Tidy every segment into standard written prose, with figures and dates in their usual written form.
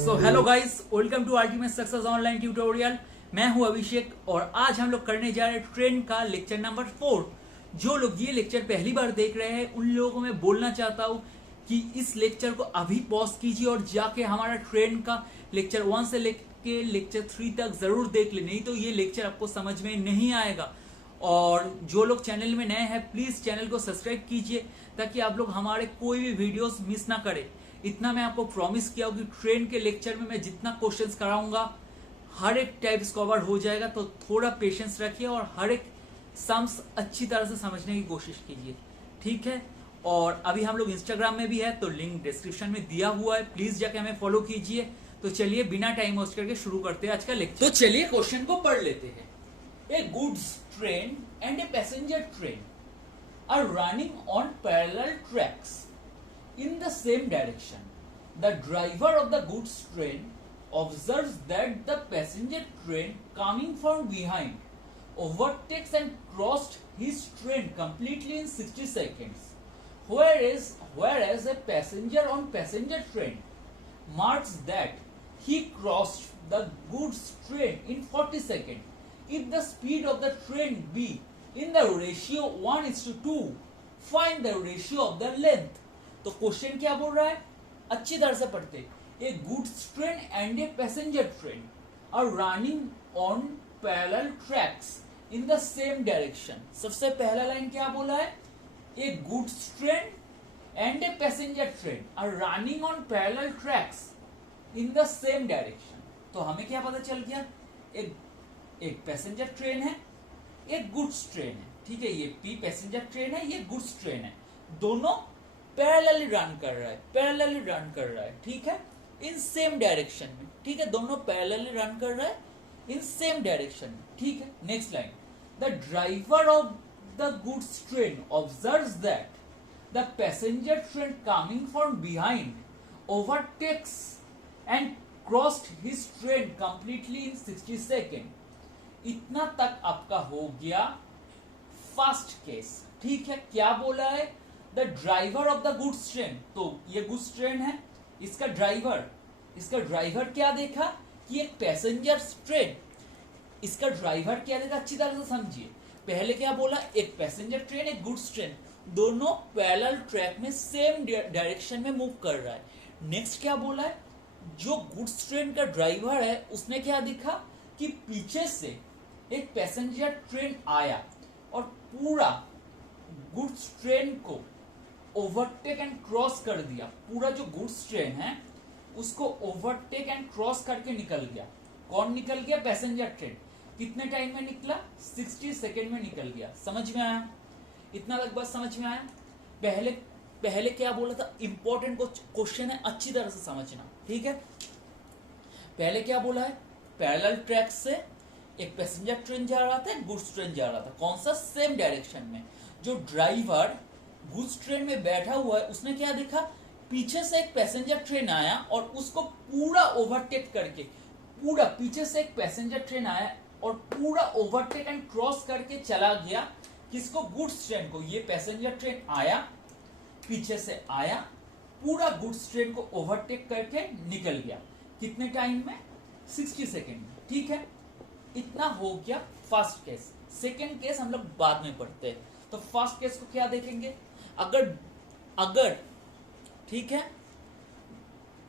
So hello guys, welcome to ultimate success online tutorial. मैं हूं अभिषेक और आज हम लोग करने जा रहे हैं ट्रेन का लेक्चर नंबर 4। जो लोग ये लेक्चर पहली बार देख रहे हैं उन लोगों को मैं बोलना चाहता हूं कि इस लेक्चर को अभी पॉज कीजिए और जाके हमारा ट्रेन का लेक्चर 1 से लेके लेक्चर 3 तक जरूर देख ले, नहीं तो ये लेक्चर आपको समझ में नहीं आएगा। और जो लोग चैनल में नए हैं प्लीज चैनल को सब्सक्राइब कीजिए ताकि आप लोग हमारे कोई भी वीडियोस मिस ना करें। इतना मैं आपको प्रॉमिस किया हूं कि ट्रेन के लेक्चर में मैं जितना क्वेश्चंस कराऊंगा हर एक टाइप्स कवर हो जाएगा, तो थोड़ा पेशेंस रखिए और हर एक सम्स अच्छी तरह से समझने की कोशिश कीजिए, ठीक है। और अभी हम लोग इंस्टाग्राम में भी है तो लिंक डिस्क्रिप्शन में दिया हुआ है, प्लीज जाके हमें फॉलो कीजिए। तो चलिए बिना टाइम वेस्ट करके शुरू करते हैं आज का लेक्चर। तो चलिए क्वेश्चन को पढ़ लेते हैं। A goods train and a passenger train are running on parallel tracks in the same direction. The driver of the goods train observes that the passenger train coming from behind overtakes and crossed his train completely in 60 seconds. Whereas a passenger on passenger train marks that he crossed the goods train in 40 seconds. If the speed of the train be in the ratio 1:2, find the ratio of the length. तो question क्या बोल रहा है, अच्छी तरह से पढ़ते। A goods train and a passenger train are running on parallel tracks in the same direction. सबसे पहला लाइन क्या बोला है, a goods train and a passenger train are running on parallel tracks in the same direction. तो हमें क्या पता चल गया, एक पैसेंजर ट्रेन है, एक गुड्स ट्रेन है, ठीक है। ये पी पैसेंजर ट्रेन है, ये गुड्स ट्रेन है, दोनों पैरेलली रन कर रहा है, ठीक है, इन सेम डायरेक्शन में, ठीक है। दोनों पैरेलली रन कर रहा है इन सेम डायरेक्शन में, ठीक है। Next line, the driver of the goods train observes that the passenger train coming from behind overtakes and crossed his train completely in 60 second. इतना तक आपका हो गया फर्स्ट केस, ठीक है। क्या बोला है, the driver of the goods train, तो ये गुड्स ट्रेन है, इसका ड्राइवर क्या देखा कि एक पैसेंजर ट्रेन, इसका ड्राइवर क्या देखा, अच्छी तरह से समझिए। पहले क्या बोला, एक पैसेंजर ट्रेन एक गुड्स ट्रेन, दोनों पैरेलल ट्रैक में सेम डायरेक्शन में मूव कर रहा है। नेक्स्ट क्या बोला है, जो गुड्स ट्रेन का ड्राइवर है उसने क्या देखा कि पीछे से एक पैसेंजर ट्रेन आया और पूरा गुड्स ट्रेन को ओवरटेक एंड क्रॉस कर दिया। पूरा जो गुड्स ट्रेन है उसको ओवरटेक एंड क्रॉस करके निकल गया। कौन निकल गया, पैसेंजर ट्रेन। कितने टाइम में निकला, 60 सेकेंड में निकल गया। समझ में आया, इतना तक बात समझ में आया। पहले क्या बोला था, इंपॉर्टेंट क्वेश्चन है, अच्छी तरह से समझना, ठीक है। पहले क्या बोला है, पैरेलल ट्रैक से एक पैसेंजर ट्रेन जा रहा था, एक गुड्स ट्रेन जा रहा था, कौन सा, सेम डायरेक्शन में। जो ड्राइवर गुड्स ट्रेन में बैठा हुआ है उसने क्या देखा, पीछे से एक पैसेंजर ट्रेन आया और उसको पूरा ओवरटेक करके, पूरा पीछे से एक पैसेंजर ट्रेन आया और पूरा ओवरटेक एंड क्रॉस करके चला गया किसको, गुड्स ट्रेन को। ये पैसेंजर ट्रेन आया, पीछे से आया, पूरा गुड्स ट्रेन को ओवरटेक करके निकल गया। कितने टाइम में, 60 सेकेंड में, ठीक है। इतना हो गया फर्स्ट केस। सेकेंड केस हम लोग बाद में पढ़ते हैं। तो फर्स्ट केस को क्या देखेंगे, अगर ठीक है,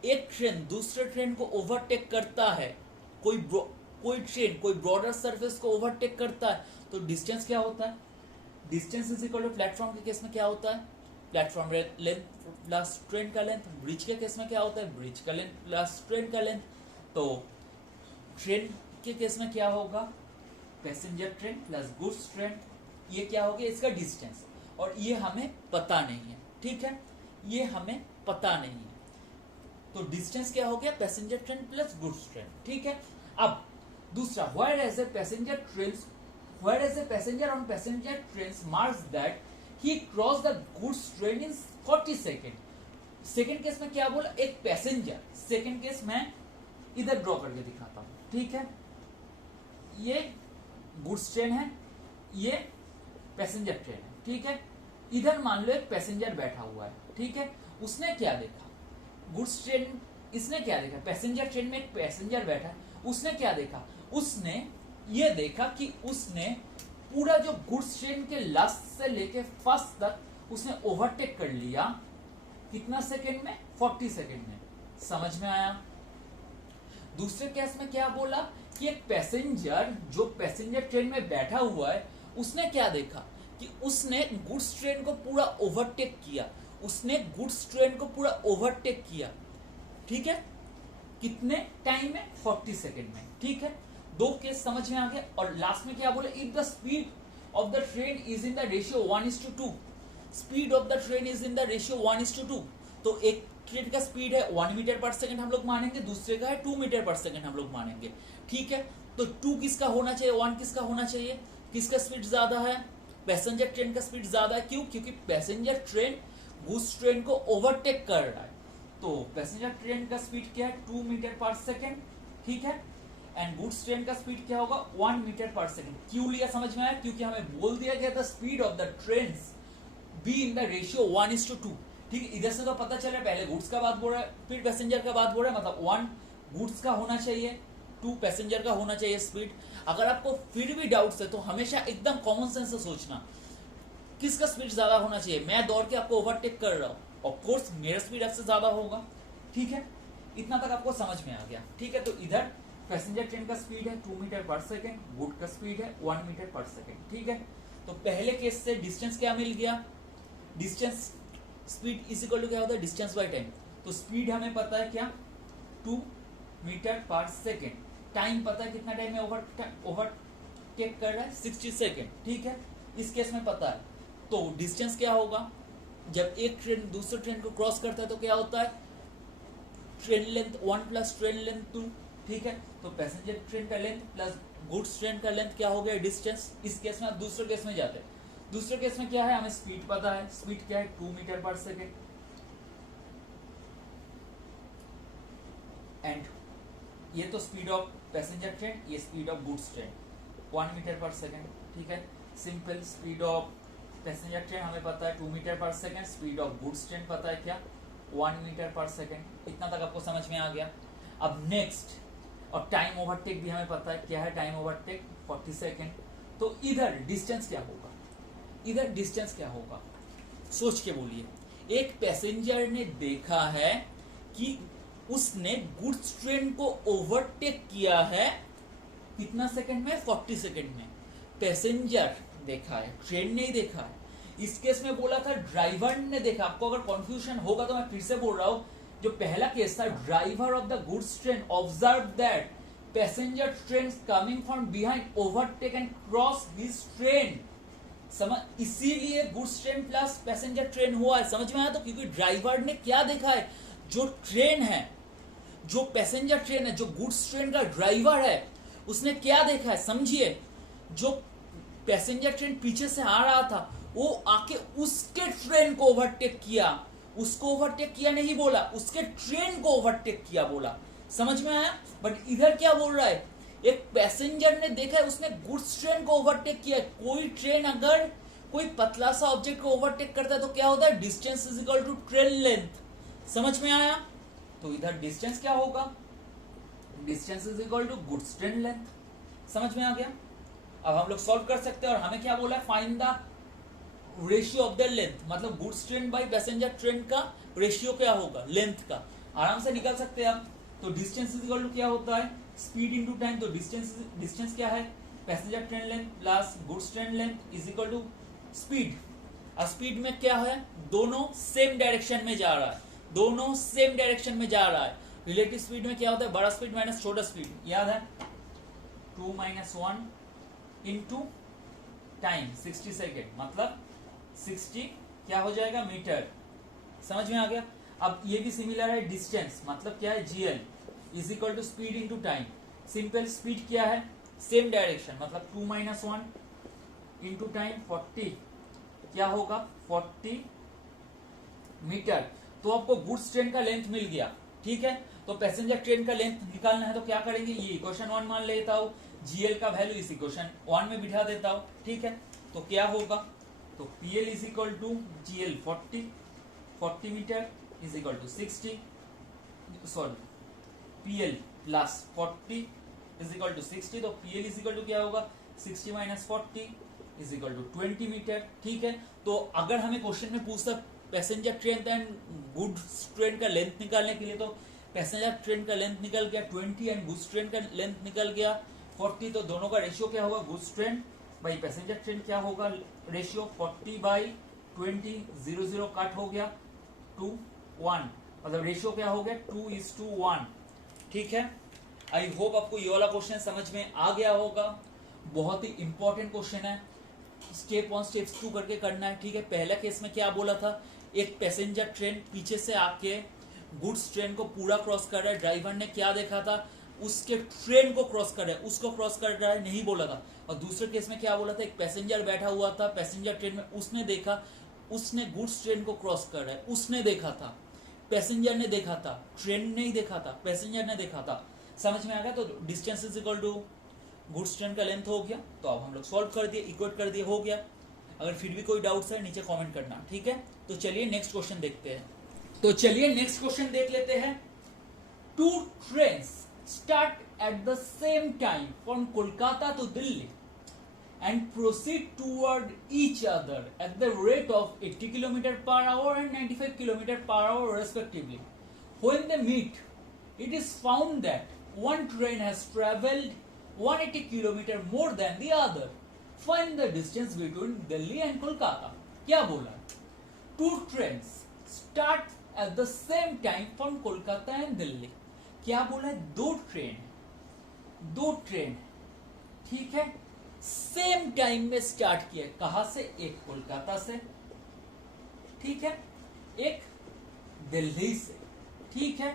एक ट्रेन दूसरे ट्रेन को ओवरटेक करता है, कोई ट्रेन कोई ब्रॉडर सरफेस को ओवरटेक करता है, तो डिस्टेंस क्या होता है, distance is equal to platform के केस में क्या होता है, प्लेटफॉर्म लेंथ प्लस ट्रेन का लेंथ। ब्रिज के केस में क्या होता है, ब्रिज का लेंथ प्लस ट्रेन का लेंथ। तो ट्रेन के केस में क्या होगा, passenger train plus goods train, ये क्या हो गया, इसका डिस्टेंस। और ये हमें पता नहीं है, ठीक है, ये हमें पता नहीं है। तो डिस्टेंस क्या हो गया, passenger train plus goods train, ठीक है। अब दूसरा, whereas a passenger on passenger train marks that he cross the goods train in 40 second. Second case में क्या बोला, एक पैसेंजर, सेकेंड केस मैं इधर ड्रॉ करके दिखाता हूं, ठीक है। ये गुड्स ट्रेन है, ये पैसेंजर ट्रेन है, ठीक है। इधर मान लो एक पैसेंजर बैठा हुआ है, ठीक है। उसने क्या देखा, गुड्स ट्रेन इसने क्या देखा, पैसेंजर ट्रेन में एक पैसेंजर बैठा है, उसने क्या देखा, उसने ये देखा कि उसने पूरा जो गुड्स ट्रेन के लास्ट से लेके फर्स्ट तक उसने ओवरटेक कर लिया। कितना सेकंड में? 40 सेकंड में। समझ में आया? दूसरे केस में क्या बोला कि एक पैसेंजर जो पैसेंजर ट्रेन में बैठा हुआ है, उसने क्या देखा कि उसने गुड्स ट्रेन को पूरा ओवरटेक किया। उसने गुड्स ट्रेन को पूरा ओवरटेक किया, ठीक है, कितने टाइम में? 40 सेकंड में। ठीक है, दो केस समझ में आ गया। और लास्ट में क्या बोले, if the speed of the train is in the ratio 1:2, speed of the train is in the ratio 1:2। तो एक ट्रेन का स्पीड है 1 मीटर पर सेकंड हम लोग मानेंगे, दूसरे का है 2 मीटर पर सेकंड हम लोग मानेंगे। ठीक है, तो 2 किसका होना चाहिए, 1 किसका होना चाहिए? किसका स्पीड ज्यादा है? पैसेंजर ट्रेन का स्पीड ज्यादा है। क्यों? क्योंकि पैसेंजर ट्रेन गुड्स ट्रेन को ओवरटेक कर रहा है। तो पैसेंजर ट्रेन का स्पीड क्या है? 2 मीटर पर सेकंड। ठीक है, एंड गुड्स ट्रेन का स्पीड क्या होगा? 1 मीटर पर सेकंड। क्यों लिया समझ में आया? क्योंकि हमें बोल दिया गया था speed of the train be in the ratio 1:2। ठीक है, इधर से तो पता चल रहा है, पहले गुड्स का बात बोल रहा है, फिर पैसेंजर का बात बोल रहा है, मतलब 1 गुड्स का होना चाहिए, 2 पैसेंजर का होना चाहिए स्पीड। अगर आपको फिर भी डाउट्स है तो हमेशा एकदम कॉमन सेंस से सोचना, किसका स्पीड ज्यादा होना चाहिए? मैं दौड़ के आपको ओवरटेक कर रहा हूं, ऑफ कोर्स मेरा स्पीड आपसे ज्यादा होगा। ठीक है, इतना तक आपको समझ में आ गया। ठीक है, तो इधर पैसेंजर ट्रेन का स्पीड है 2 मीटर पर सेकंड, गुड का स्पीड है 1 मीटर पर सेकंड। ठीक है, तो पहले केस से डिस्टेंस क्या मिल गया? Distance speed is equal to क्या होता है? Distance by time. तो स्पीड हमें पता है क्या? 2 मीटर पर सेकंड। टाइम पता है कितना टाइम में ओवरटेक कर रहा है? 60 सेकंड। ठीक है, इस केस में पता है। तो डिस्टेंस क्या होगा? जब एक ट्रेन दूसरे ट्रेन को क्रॉस करता है तो क्या होता है? Train length 1 plus train length 2। ठीक है, तो पैसेंजर ट्रेन का लेंथ प्लस गुड्स ट्रेन का लेंथ क्या हो गया? डिस्टेंस। इस केस में आप दूसरे केस में जाते हैं। दूसरे केस में क्या है? हमें स्पीड पता है, स्पीड क्या है? 2 मीटर पर सेकेंड। एंड ये तो स्पीड ऑफ पैसेंजर ट्रेन, ये speed of goods train 1 metre per second. ठीक है, simple. Speed of passenger train हमें पता है 2 metre per second, speed of goods train पता है क्या? 1 मीटर पर सेकेंड। इतना तक आपको समझ में आ गया। अब नेक्स्ट, और टाइम ओवरटेक भी हमें पता है क्या है? Time overtake 40 second. तो इधर डिस्टेंस क्या होगा? इधर डिस्टेंस क्या होगा? सोच के बोलिए। एक पैसेंजर ने देखा है कि उसने गुड्स ट्रेन को ओवरटेक किया है कितना सेकंड में? 40 सेकंड में। पैसेंजर देखा है, ट्रेन ने ही देखा है। इस केस में बोला था ड्राइवर ने देखा। आपको अगर कंफ्यूजन होगा तो मैं फिर से बोल रहा हूं, जो पहला केस था, driver of the goods train observe that passenger train coming from behind overtake and cross this train. समझ, इसीलिए goods train plus passenger train हुआ है। समझ में आया? तो क्योंकि ड्राइवर ने क्या देखा है, जो ट्रेन है, जो पैसेंजर ट्रेन है, जो गुड्स ट्रेन का ड्राइवर है, उसने क्या देखा है? समझिए, जो पैसेंजर ट्रेन पीछे से आ रहा था, वो आके उसके ट्रेन को ओवरटेक किया। उसको ओवरटेक किया नहीं बोला, उसके ट्रेन को ओवरटेक किया बोला। समझ में आया? बट इधर क्या बोल रहा है? एक पैसेंजर ने देखा है, उसने गुड्स ट्रेन को ओवरटेक किया है। कोई ट्रेन अगर कोई पतला सा ऑब्जेक्ट को ओवरटेक करता है तो क्या होता है? Distance is equal to train length. समझ में आया? तो इधर डिस्टेंस क्या होगा? Distance is equal to goods train length. समझ में आ गया? अब हम लोग सॉल्व कर सकते हैं। और हमें क्या बोला है? Find the ratio of the length, मतलब goods train by passenger train का रेशियो क्या होगा? लेंथ का। आराम से निकाल सकते हैं आप। तो डिस्टेंस इज इक्वल टू क्या होता है? Speed into time. तो डिस्टेंस क्या है? Passenger train length plus goods train length is equal to speed. अब स्पीड में क्या है? दोनों सेम डायरेक्शन में जा रहा है, दोनों सेम डायरेक्शन में जा रहा है। रिलेटिव स्पीड में क्या होता है? बड़ा स्पीड माइनस छोटा स्पीड। याद है? 2 - 1 इंटू टाइम 60 सेकेंड, मतलब 60 क्या हो जाएगा? मीटर। समझ में आ गया? अब ये भी सिमिलर है। डिस्टेंस मतलब क्या है? GL is equal to speed into time. Simple. Speed क्या है? सेम डायरेक्शन, मतलब 2 - 1 इंटू टाइम 40 क्या होगा? 40 मीटर। तो आपको गुड्स ट्रेन का लेंथ मिल गया। ठीक है, तो पैसेंजर ट्रेन का लेंथ निकालना है तो क्या करेंगे? ये इक्वेशन 1 मान लेता हूं, GL का वैल्यू इस इक्वेशन 1 में बिठा देता हूं। ठीक है, तो क्या होगा? तो PL is equal to GL 40 metre is equal to 60 sorry PL plus 40 is equal to 60, तो PL इज इक्वल टू क्या होगा 60 minus 40 is equal to 20 metre. ठीक है, तो अगर हमें क्वेश्चन में पूछता passenger train and goods train का लेंथ निकालने के लिए, तो पैसेंजर ट्रेन का लेंथ निकल गया 20 एंड गुड्स ट्रेन का लेंथ निकल गया 40, तो दोनों का रेशियो क्या होगा, goods train by passenger train क्या होगा रेशियो 40 बाई 20, 0 कट हो गया 2 1, मतलब रेशियो क्या हो गया 2:1। ठीक है, आई होप आपको ये वाला क्वेश्चन समझ में आ गया होगा। बहुत ही इंपॉर्टेंट क्वेश्चन है, स्टेप 1 स्टेप 2 करके करना है। ठीक है, पहला केस में क्या बोला था, एक पैसेंजर ट्रेन पीछे से आके गुड्स ट्रेन को पूरा क्रॉस कर रहा है, ड्राइवर ने क्या देखा था, उसके ट्रेन को क्रॉस कर रहा है, उसको क्रॉस कर रहा है नहीं बोला था। और दूसरे केस में क्या बोला था, एक पैसेंजर बैठा हुआ था पैसेंजर ट्रेन में, उसने देखा, उसने गुड्स ट्रेन को क्रॉस कर रहा है, उसने देखा था, पैसेंजर ने देखा था, ट्रेन नहीं देखा था, पैसेंजर ने देखा था। समझ में आ गया, तो distance is equal to goods train का लेंथ हो गया। तो अब हम लोग सॉल्व कर दिए, इक्वेट कर दिए, हो गया। अगर फिर भी कोई डाउट्स है नीचे कमेंट करना। ठीक है, तो चलिए नेक्स्ट क्वेश्चन देखते हैं। तो चलिए नेक्स्ट क्वेश्चन देख लेते हैं। Two trains start at the same time from Kolkata to Delhi and proceed toward each other at the rate of 80 km per hour and 95 km per hour respectively. When they meet, it is found that one train has travelled 180 km more than the other. Find the distance between Delhi and Kolkata. क्या बोला, two trains start at the same time from Kolkata and Delhi. क्या बोला, दो train ठीक है same time में start किया। कहां से, एक कोलकाता से, ठीक है, एक दिल्ली से। ठीक है,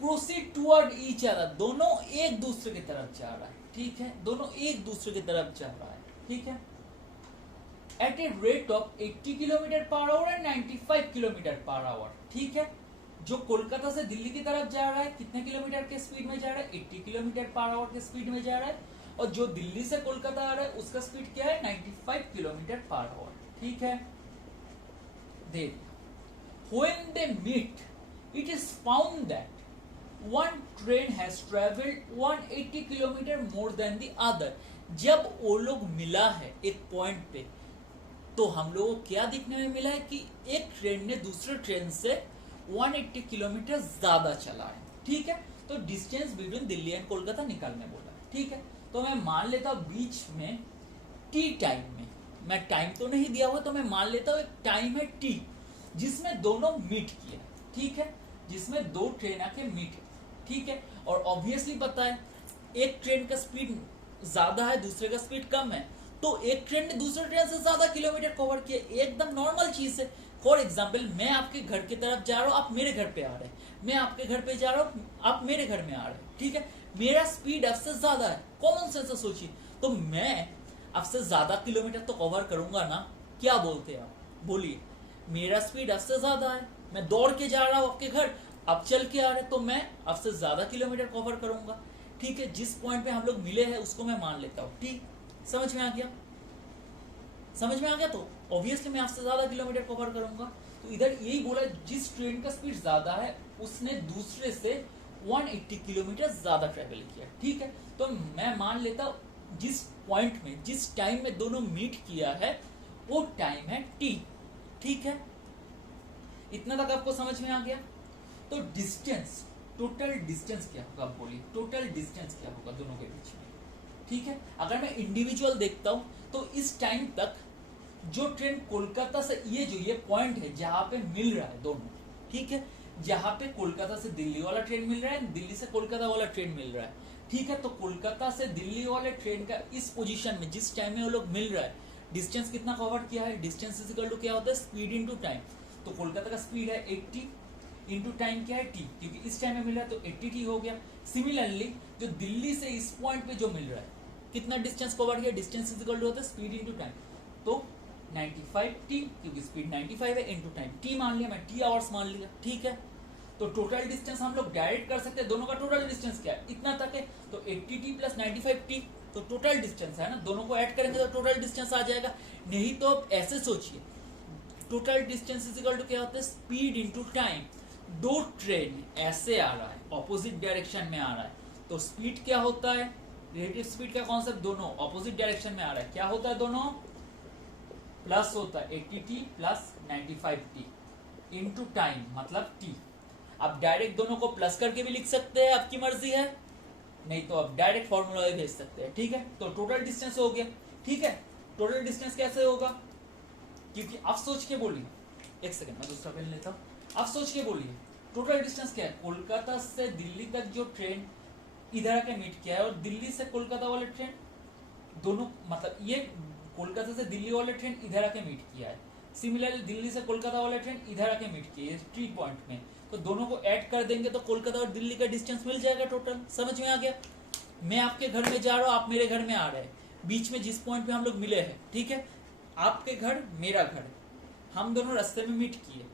प्रोसीड टुवर्ड ईच अदर, दोनों एक दूसरे की तरफ जा रहा है। ठीक है, दोनों एक दूसरे की तरफ जा रहा है। ठीक है, at a rate of 80 kilometre per hour and 95 kilometre per hour. ठीक है, जो कोलकाता से दिल्ली की तरफ जा रहा है कितने किलोमीटर के स्पीड में जा रहा है, 80 किलोमीटर पर आवर के स्पीड में जा रहा है, और जो दिल्ली से कोलकाता आ रहा है उसका स्पीड क्या है, 95 किलोमीटर पर आवर। ठीक है, देख when they meet it is found that one train has traveled 180 kilometre more than the other। जब वो लोग मिला है एक पॉइंट पे, तो हम लोगों को क्या देखने में मिला है कि एक ट्रेन ने दूसरे ट्रेन से 180 किलोमीटर ज्यादा चला है। ठीक है, तो distance between Delhi and Kolkata निकालने बोला। ठीक है, तो मैं मान लेता हूं बीच में टी टाइम में, मैं टाइम तो नहीं दिया हुआ, तो मैं मान लेता हूं एक टाइम है टी जिसमें दोनों मीट किया। ठीक है, जिसमें दो ट्रेन आके मीट। ठीक है, और ऑब्वियसली पता है एक ट्रेन का स्पीड ज्यादा है, दूसरे का स्पीड कम है, तो एक ट्रेन ने दूसरे ट्रेन से ज्यादा किलोमीटर कवर किया, एकदम नॉर्मल चीज है। फॉर एग्जाम्पल, मैं आपके घर की तरफ जा रहा हूँ, आप मेरे घर पे आ रहे हैं, मैं आपके घर पे जा रहा हूँ, आप मेरे घर में आ रहे हैं। ठीक है, मेरा स्पीड आपसे ज्यादा है, कॉमन सेंस से सोचिए, तो मैं आपसे ज्यादा किलोमीटर तो कवर करूंगा ना। क्या बोलते हैं आप, बोलिए, मेरा स्पीड आपसे ज्यादा है, मैं दौड़ के जा रहा हूँ आपके घर, आप चल के आ रहे हैं, तो मैं आपसे ज्यादा किलोमीटर कवर करूंगा। ठीक है, जिस पॉइंट पे हम लोग मिले हैं उसको मैं मान लेता हूँ। ठीक, समझ में आ गया, समझ में आ गया, तो ऑब्वियसली मैं आपसे ज्यादा किलोमीटर कवर करूंगा। तो इधर यही बोला, जिस ट्रेन का स्पीड ज्यादा है उसने दूसरे से 180 किलोमीटर ज्यादा ट्रेवल किया। ठीक है, तो मैं मान लेता हूं जिस पॉइंट में, जिस टाइम में दोनों मीट किया है वो टाइम है टी। ठीक है, इतना तक आपको समझ में आ गया। तो डिस्टेंस, टोटल डिस्टेंस क्या होगा, आप बोलिए, टोटल डिस्टेंस क्या होगा दोनों के बीच में। ठीक है, अगर मैं इंडिविजुअल देखता हूं तो इस टाइम तक जो ट्रेन कोलकाता से, ये पॉइंट है जहां पे मिल रहा है दोनों। ठीक है, जहां पे कोलकाता से दिल्ली वाला ट्रेन मिल रहा है, दिल्ली से कोलकाता वाला ट्रेन मिल रहा है। ठीक है, तो कोलकाता से दिल्ली वाले ट्रेन का इस पोजीशन में जिस टाइम में वो लोग मिल रहा है, डिस्टेंस कितना कवर किया है, डिस्टेंस इज इक्वल टू क्या होता है, स्पीड इनटू टाइम। तो कोलकाता का स्पीड है 80 इंटू टाइम क्या है टी, क्योंकि इस टाइम में मिल रहा है तो 80 टी हो गया। सिमिलरली जो दिल्ली से इस पॉइंट पे जो मिल रहा है कितना डिस्टेंस कवर किया, डिस्टेंस इज इक्वल टू होता है स्पीड इनटू टाइम, तो 95 टी, क्योंकि स्पीड 95 है, इनटू टाइम टी मान लिया, मैं टी आवर्स मान लिया। ठीक है, तो टोटल डिस्टेंस हम लोग डायरेक्ट कर सकते हैं, दोनों का टोटल डिस्टेंस क्या है, इतना तक है, तो 80 टी प्लस 95 टी, तो टोटल डिस्टेंस है ना, दोनों को ऐड करेंगे तो टोटल डिस्टेंस आ जाएगा। नहीं तो आप ऐसे सोचिए, total distance is equal to क्या होता है, स्पीड इनटू टाइम। दो ट्रेन ऐसे आ रहा है, ऑपोजिट डायरेक्शन में आ रहा है, तो स्पीड क्या होता है, रिलेटिव स्पीड का कॉन्सेप्ट, दोनों ऑपोजिट डायरेक्शन में आ रहा है, क्या होता है, दोनों प्लस होता है 80t plus 95t into time मतलब t। आप डायरेक्ट दोनों को प्लस करके भी लिख सकते हैं, आपकी मर्जी है, नहीं तो आप डायरेक्ट फॉर्मूला भी भेज सकते हैं, ठीक है। तो टोटल डिस्टेंस हो गया, ठीक है। टोटल डिस्टेंस कैसे होगा, क्योंकि आप सोच के बोलिए, एक सेकंड मैं दूसरा पेन लेता हूं, आप सोच के बोलिए टोटल डिस्टेंस क्या है, कोलकाता से दिल्ली तक जो ट्रेन इधर आके मीट किया है और दिल्ली से कोलकाता वाले ट्रेन दोनों, मतलब ये कोलकाता से दिल्ली वाले ट्रेन इधर आके मीट किया है, सिमिलरली दिल्ली से कोलकाता वाले ट्रेन इधर आके मीट किया है ट्री पॉइंट में, तो दोनों को ऐड कर देंगे तो कोलकाता और दिल्ली का डिस्टेंस मिल जाएगा टोटल। समझ में आ गया, मैं आपके घर में जा रहा हूँ, आप मेरे घर में आ रहे हैं, बीच में जिस पॉइंट पे हम लोग मिले हैं, ठीक है, आपके घर मेरा घर, हम दोनों रास्ते में मीट किए,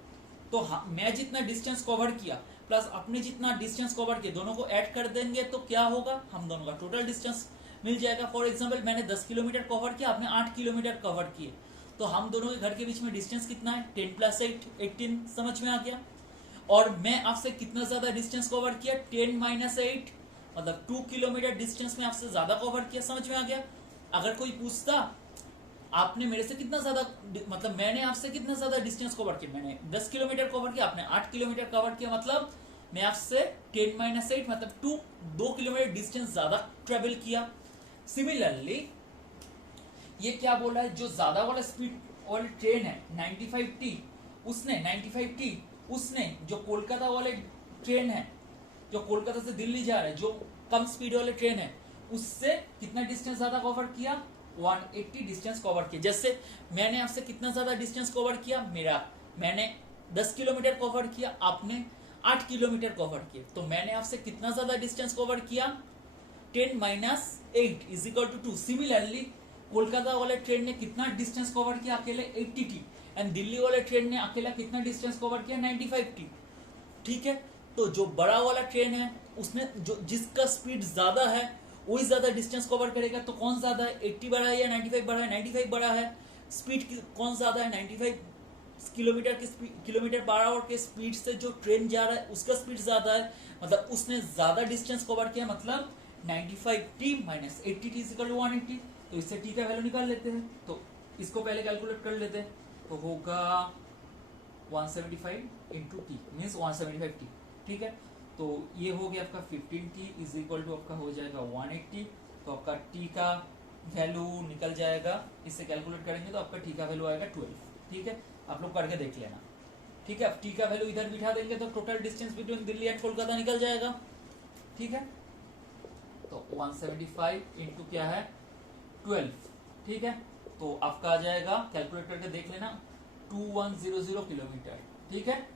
तो मैं जितना डिस्टेंस कवर किया प्लस अपने जितना डिस्टेंस कवर किया, दोनों को ऐड कर देंगे तो क्या होगा, हम दोनों का टोटल डिस्टेंस मिल जाएगा। फॉर एग्जाम्पल मैंने 10 किलोमीटर कवर किया, आपने 8 किलोमीटर कवर किए, तो हम दोनों के घर के बीच में डिस्टेंस कितना है, 10 प्लस 8 18। समझ में आ गया। और मैं आपसे कितना ज्यादा डिस्टेंस कवर किया, 10 माइनस 8 मतलब 2 किलोमीटर डिस्टेंस में आपसे ज्यादा कवर किया। समझ में आ गया। अगर कोई पूछता आपने मेरे से कितना ज्यादा, मतलब मैंने आपसे कितना ज्यादा डिस्टेंस कवर किया, मैंने 10 किलोमीटर कवर किया, आपने 8 किलोमीटर कवर किया, मतलब मैं आपसे 10 माइनस 8 मतलब 2 किलोमीटर डिस्टेंस ज्यादा ट्रेवल किया। सिमिलरली ये क्या बोला है, जो ज्यादा वाला स्पीड वाली ट्रेन है 95T, उसने जो कोलकाता वाले ट्रेन है, जो कोलकाता से दिल्ली जा रहा है, जो कम स्पीड वाले ट्रेन है, उससे कितना डिस्टेंस ज्यादा कवर किया, 180 डिस्टेंस कवर किया। जैसे मैंने आपसे कितना ज्यादा डिस्टेंस कवर किया, मैंने 10 किलोमीटर कवर किया, आपने 8 किलोमीटर कवर किया, तो मैंने आपसे कितना ज्यादा डिस्टेंस कवर किया, 10 minus 8 is equal to 2। Similarly Kolkata वाले ट्रेन ने कितना डिस्टेंस कवर किया, अकेले 80T, एंड दिल्ली वाले ट्रेन ने अकेला कितना डिस्टेंस कवर किया, 95T। ठीक है, तो जो बड़ा वाला ट्रेन है उसने जो जिसका स्पीड ज्यादा है वही ज्यादा डिस्टेंस कवर करेगा। तो कौन ज्यादा है, 80 बड़ा है या 95 बड़ा है, 95 बड़ा है। स्पीड कौन ज्यादा है, 95 किलोमीटर पर आवर के स्पीड से जो ट्रेन जा रहा है उसका स्पीड ज्यादा है, मतलब उसने ज्यादा डिस्टेंस कवर किया, मतलब 95T minus 80T is equal to 180। तो इससे टी का वैल्यू निकाल लेते हैं, तो इसको पहले कैलकुलेट कर लेते हैं, तो होगा 175 इंटू टी मीन्स 175T। ठीक है, तो ये हो गया आपका 15T इज इक्वल टू आपका हो जाएगा 180। तो आपका टी का वैल्यू निकल जाएगा, इससे कैलकुलेट करेंगे तो आपका टी का वैल्यू आएगा 12। ठीक है, आप लोग करके देख लेना। ठीक है, अब टी का वैल्यू इधर बिठा देंगे तो total distance between Delhi and Kolkata निकल जाएगा। ठीक है, तो 175 इंटू क्या है 12। ठीक है, तो आपका आ जाएगा, कैलकुलेट करके देख लेना, 2100 किलोमीटर। ठीक है,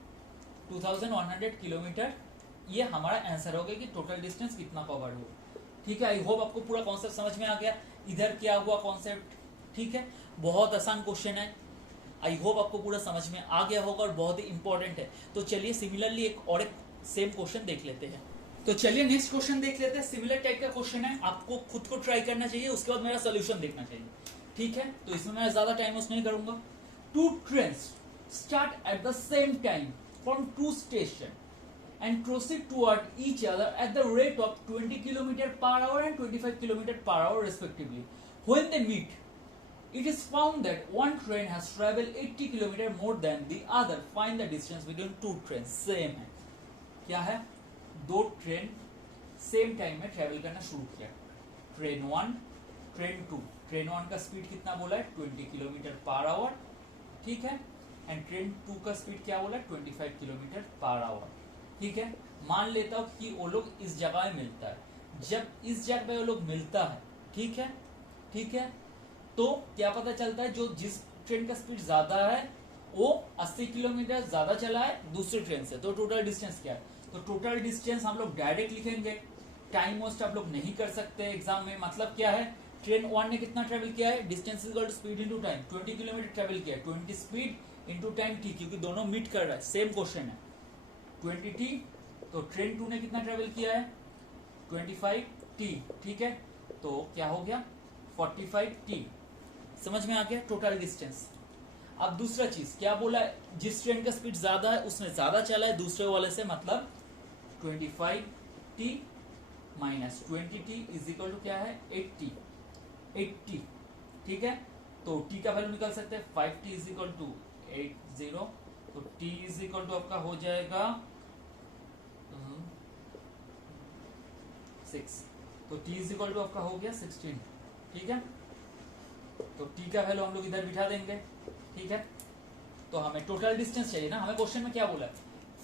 2100 किलोमीटर, ये हमारा आंसर हो गया कि टोटल डिस्टेंस कितना कवर हुआ। ठीक है, आई होप आपको पूरा कॉन्सेप्ट समझ में आ गया, इधर क्या हुआ कॉन्सेप्ट। ठीक है, बहुत आसान क्वेश्चन है, आई होप आपको पूरा समझ में आ गया होगा और बहुत ही इंपॉर्टेंट है। तो चलिए सिमिलरली एक सेम क्वेश्चन देख लेते हैं। तो चलिए नेक्स्ट क्वेश्चन देख लेते हैं। सिमिलर टाइप का क्वेश्चन है, आपको खुद को ट्राई करना चाहिए, उसके बाद मेरा सोल्यूशन देखना चाहिए। ठीक है, तो इसमें मैं ज्यादा टाइम वेस्ट नहीं करूंगा। 2 trains start at the same time from 2 station and proceed toward each other at the rate of 20 km per hour and 25 km per hour respectively. When they meet, it is found that one train has traveled 80 km more than the other. Find the distance between 2 trains. Same है, क्या है, 2 train same time में travel करना शुरू किया। Train 1, train 2। Train 1 का speed कितना बोला है, 20 किलोमीटर पर आवर। ठीक है, एंड ट्रेन 2 का स्पीड क्या बोला है, 25 किलोमीटर पर आवर। ठीक है, मान लेता हूं कि वो लोग इस जगह में मिलता है। जब इस जगह पे वो लोग मिलता है, ठीक है, ठीक है, तो क्या पता चलता है, जो जिस ट्रेन का स्पीड ज्यादा है वो 80 किलोमीटर ज्यादा चला है दूसरी ट्रेन से। तो टोटल डिस्टेंस क्या है, तो टोटल डिस्टेंस हम लोग डायरेक्ट लिखेंगे, टाइम वेस्ट आप लोग नहीं कर सकते एग्जाम में। मतलब क्या है, ट्रेन 1 ने कितना ट्रेवल किया है, distance equal to speed into time, 20 kilometre travel किया है, 20 स्पीड इनटू टाइम टी, क्योंकि दोनों मीट कर रहा है, सेम क्वेश्चन है। 20T, तो ट्रेन 2 ने कितना ट्रेवल किया है, 25T। ठीक है, तो क्या हो गया 45T। समझ में आ गया टोटल डिस्टेंस। अब दूसरा चीज क्या बोला है, जिस ट्रेन का स्पीड ज्यादा है उसने ज्यादा चला है दूसरे वाले से, मतलब 25t minus 20t is equal to क्या है 80, ठीक है। तो t का वैल्यू निकाल सकते हैं 5t इज इक्वल टू 80, तो t इज इक्वल टू आपका हो जाएगा 6, तो t इज इक्वल टू आपका हो गया 16, ठीक है। तो t का वैल्यू हम लोग इधर बिठा देंगे, ठीक है। तो हमें टोटल डिस्टेंस चाहिए ना, हमें क्वेश्चन में क्या बोला है,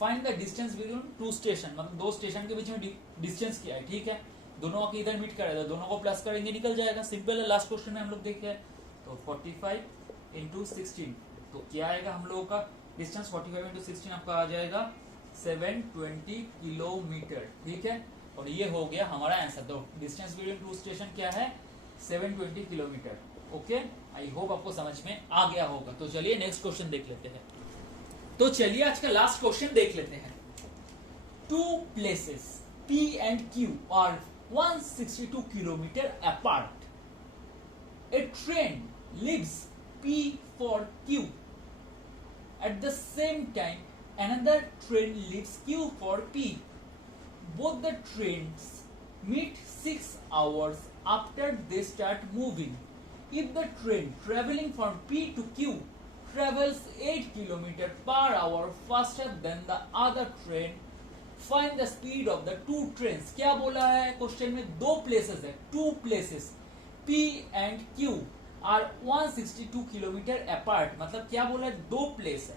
find the distance between two station, मतलब दो स्टेशन के बीच में डिस्टेंस क्या है, ठीक है। दोनों के इधर मीट करेगा, दोनों को प्लस करेंगे निकल जाएगा, सिंपल है। लास्ट क्वेश्चन में हम लोग देखे, तो 45 इंटू 16, तो क्या आएगा हम लोगों का डिस्टेंस 45 इंटू 16 आपका आ जाएगा 720 किलोमीटर, ठीक है। और ये हो गया हमारा आंसर। तो डिस्टेंस बिटवीन टू स्टेशन क्या है 720 किलोमीटर। ओके, आई होप आपको समझ में आ गया होगा। तो चलिए नेक्स्ट क्वेश्चन देख लेते हैं। तो चलिए आज का लास्ट क्वेश्चन देख लेते हैं। Two places P and Q are 162 kilometer apart. A train leaves P for Q. At the same time, another train leaves Q for P. Both the trains meet 6 hours after they start moving. If the train traveling from P to Q travels 8 km per hour faster than the other train, find the speed of the two trains. क्या बोला है question में, दो places है, two places P and Q are 162 kilometre apart, मतलब क्या बोला है, दो प्लेस है,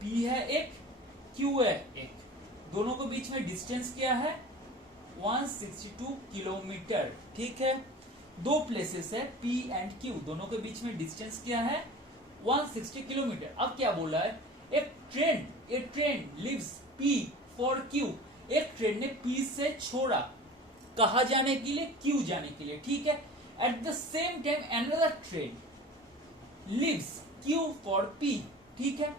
P है एक, Q है एक, दोनों के बीच में डिस्टेंस क्या है 162 किलोमीटर, ठीक है। दो प्लेसेस है P एंड Q, दोनों के बीच में डिस्टेंस क्या है 160 किलोमीटर। अब क्या बोला है, एक train leaves P for Q, एक ट्रेन ने P से छोड़ा, कहा जाने के लिए, Q जाने के लिए, ठीक है। At the same time another train leaves Q for P, ठीक है।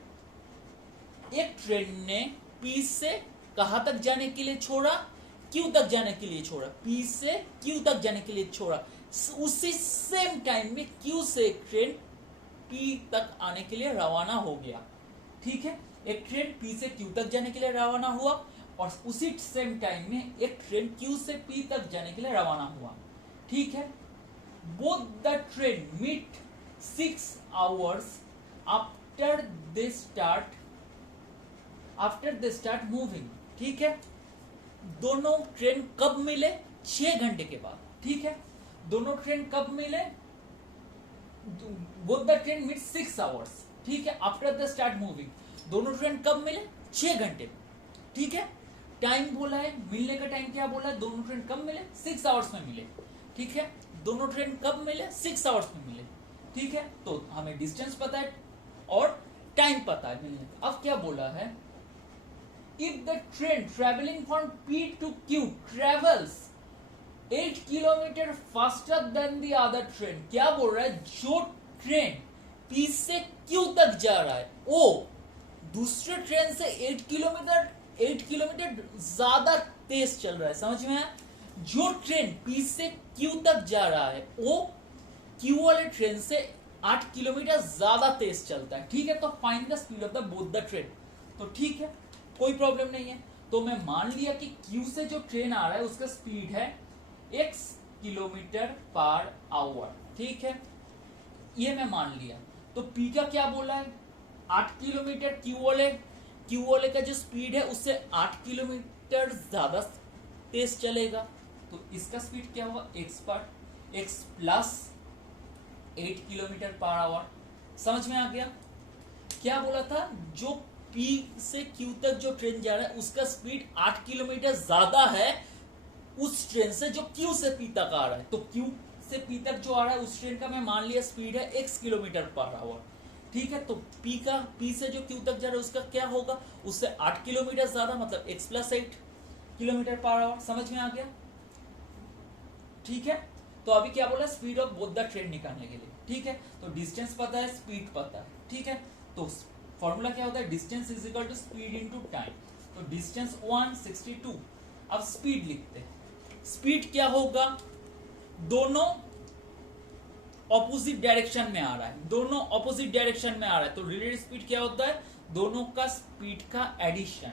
एक ट्रेन ने P से कहा तक जाने के लिए छोड़ा, Q तक जाने के लिए छोड़ा, P से Q तक जाने के लिए छोड़ा। उसी सेम टाइम में Q से एक ट्रेन P तक आने के लिए रवाना हो गया, ठीक है। एक ट्रेन P से Q तक जाने के लिए रवाना हुआ और उसी सेम टाइम में एक ट्रेन Q से P तक जाने के लिए रवाना हुआ, ठीक है। Both the train meet 6 hours after they start moving, ठीक है। दोनों ट्रेन कब मिले, 6 घंटे के बाद, ठीक है। दोनों ट्रेन कब मिले, both the train meet 6 hours, ठीक है, आफ्टर द स्टार्ट मूविंग। दोनों ट्रेन कब मिले, 6 घंटे, ठीक है। टाइम बोला है, मिलने का टाइम क्या बोला है, दोनों ट्रेन कब मिले, 6 hours में मिले, ठीक है। दोनों ट्रेन कब मिले, 6 hours में मिले, ठीक है। तो हमें डिस्टेंस पता है और टाइम पता है मिलने का। अब क्या बोला है, if the train travelling from P to Q travels 8 kilometre faster than the other train, क्या बोल रहा है, जो ट्रेन P से Q तक जा रहा है वो दूसरे ट्रेन से 8 किलोमीटर ज्यादा तेज चल रहा है, समझ में आया। जो ट्रेन P से Q तक जा रहा है वो Q वाले ट्रेन से 8 किलोमीटर ज्यादा तेज चलता है, ठीक है। तो find the speed of the both the train, तो ठीक है, कोई प्रॉब्लम नहीं है। तो मैं मान लिया कि Q से जो ट्रेन आ रहा है उसका स्पीड है x किलोमीटर पर आवर, ठीक है, ये मैं मान लिया। तो P का क्या बोला है 8 किलोमीटर, Q वाले का जो स्पीड है उससे 8 किलोमीटर ज्यादा तेज चलेगा, तो इसका स्पीड क्या होगा x plus 8 kilometre per our. समझ में आ गया, क्या बोला था, जो P से Q तक जो ट्रेन जा रहा है उसका स्पीड 8 किलोमीटर ज्यादा है उस ट्रेन से जो Q से P तक आ रहा है। तो Q से P तक जो आ रहा है उस ट्रेन का मैं मान लिया स्पीड है x किलोमीटर पर आवर, ठीक है। तो P से जो Q तक जा रहा है उसका क्या होगा, उससे 8 किलोमीटर ज्यादा, मतलब x plus 8 kilometre per our. समझ में आ गया, ठीक है। तो अभी क्या बोला, speed of both the train निकालने के लिए, ठीक है। तो डिस्टेंस पता है, स्पीड पता है, ठीक है। तो फॉर्मूला क्या होता है, distance is equal to speed into time. तो डिस्टेंस 162, अब स्पीड लिखते हैं। स्पीड क्या होगा, दोनों ऑपोजिट डायरेक्शन में आ रहा है, दोनों ऑपोजिट डायरेक्शन में आ रहा है, तो रिलेटिव स्पीड क्या होता है, दोनों का स्पीड का एडिशन।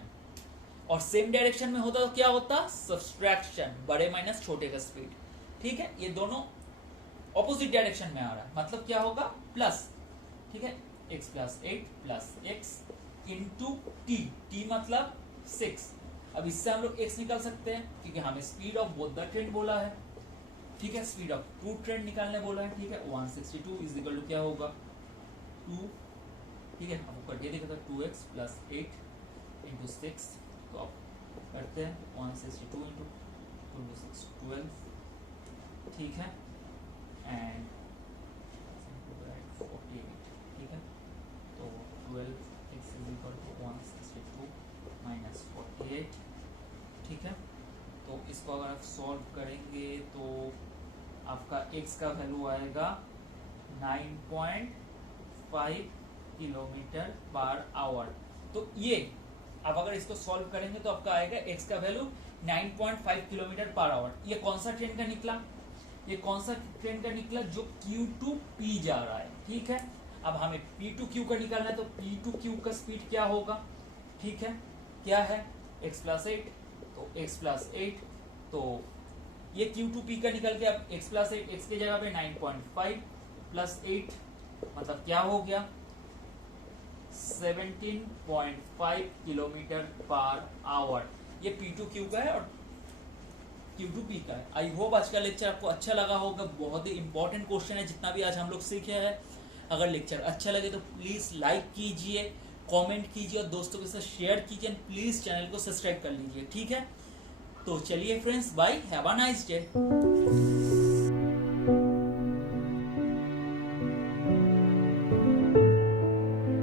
और सेम डायरेक्शन में होता तो क्या होता, सब्सट्रैक्शन, बड़े माइनस छोटे का स्पीड। ठीक है, ये दोनों ऑपोजिट डायरेक्शन में आ रहा है, मतलब क्या होगा, प्लस। ठीक है, x plus 8 plus x into T, T मतलब 6। अब इससे हम लोग x निकाल सकते हैं क्योंकि हमें speed of both the train बोला है। ठीक है, स्पीड ऑफ टू ट्रेन निकालने बोला है। ठीक है, 162 इज इक्वल टू क्या होगा, 2। ठीक है, आपको करके देखा था 2x प्लस 8 इंटू 6, तो आप करते हैं 162 इंटू 6 12। ठीक है, एंड 48। ठीक है, तो 12x is equal to 162 minus 48। ठीक है, तो इसको अगर आप सॉल्व करेंगे तो आपका x का वैल्यू आएगा 9.5 किलोमीटर पर आवर। तो ये आप अगर इसको सॉल्व करेंगे तो आपका आएगा x का वैल्यू 9.5 किलोमीटर पर आवर। ये कौन सा ट्रेन का निकला, ये कौन सा ट्रेन का निकला, जो Q to P जा रहा है। ठीक है, अब हमें P to Q का निकालना है, तो P to Q का स्पीड क्या होगा। ठीक है, क्या है, x प्लस 8, तो x प्लस 8, तो ये Q to P का निकल के अब x प्लस 8, x की जगह पे 9.5 प्लस 8 मतलब क्या हो गया, 17.5 किलोमीटर पर आवर। ये P to Q का है और Q to P का है। आई होप आज का लेक्चर आपको अच्छा लगा होगा, बहुत ही इंपॉर्टेंट क्वेश्चन है जितना भी आज हम लोग सीखे हैं। अगर लेक्चर अच्छा लगे तो प्लीज लाइक कीजिए, कमेंट कीजिए और दोस्तों के साथ शेयर कीजिए, प्लीज चैनल को सब्सक्राइब कर लीजिए। ठीक है, तो चलिए friends, bye, have a nice day.